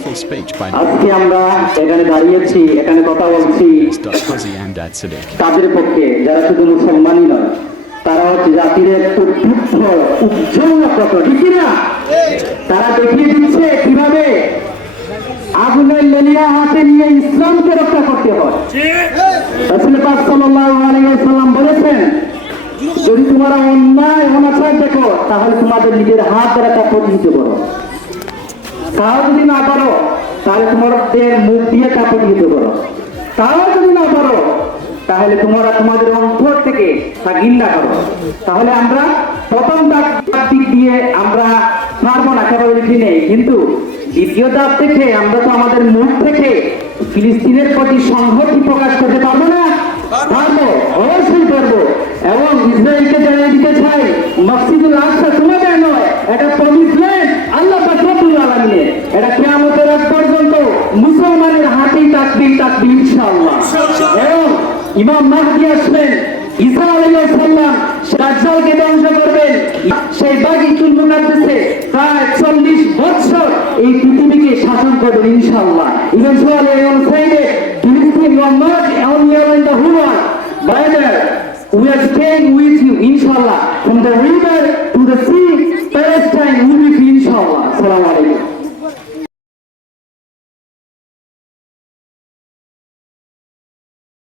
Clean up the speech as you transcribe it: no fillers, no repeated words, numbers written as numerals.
powerful speech by আজকে আমরা এখানে দাঁড়িয়েছি, এখানে কথা বলছি Dr. Qazi Amdad Siddiq. তাদের পক্ষে যারা শুধু মুসলমানই নয়, তারা হচ্ছে জাতির একটু উজ্জ্বল নক্ষত্র, ঠিক না? তারা দেখিয়ে দিচ্ছে কিভাবে আগুনের লেলিয়া হাতে নিয়ে ইসলামকে রক্ষা করতে হয়। রাসূল পাক সাল্লাল্লাহু আলাইহি ওয়াসাল্লাম বলেছেন, যদি তোমরা অন্যায় অনাচার দেখো তাহলে তোমাদের নিজের হাত দ্বারা তা প্রতিহত করো, তাও যদি না পারো তাহলে তোমাদের মুখ দিয়ে তা প্রতিহত করো, তাও যদি না পারো তাহলে তোমরা তোমাদের অন্তর থেকে তা ঘৃণা করো। তাহলে আমরা প্রথম দিক দিয়ে আমরা পারবো না, ক্যাপাবিলিটি নেই, কিন্তু দ্বিতীয় ধাপ থেকে আমরা তো আমাদের মুখ থেকে ফিলিস্তিনের প্রতি সংহতি প্রকাশ করতে পারবো না? পারবো, অবশ্যই পারবো। এবং ইসরায়েলকে জানিয়ে দিতে চাই, মসজিদুল আকসা তোমাদের নয়, এটা পবিত্র আল্লাহ পাক রব্বুল আলামিনের। এটা কিয়ামতের আগ পর্যন্ত মুসলমানের হাতেই তাকবীর তাকবীর ইনশাআল্লাহ। এবং ইমাম মাহদী আসবেন, ঈসা আলাইহিস সালাম দাজ্জালকে ধ্বংস করবেন। সেই বাগিতুল মুকাদ্দাসে প্রায় 40 বছর এই পৃথিবীকে শাসন করবেন ইনশাআল্লাহ। Eventually on Friday you are not only in the human, brother, we are staying with you inshallah from the river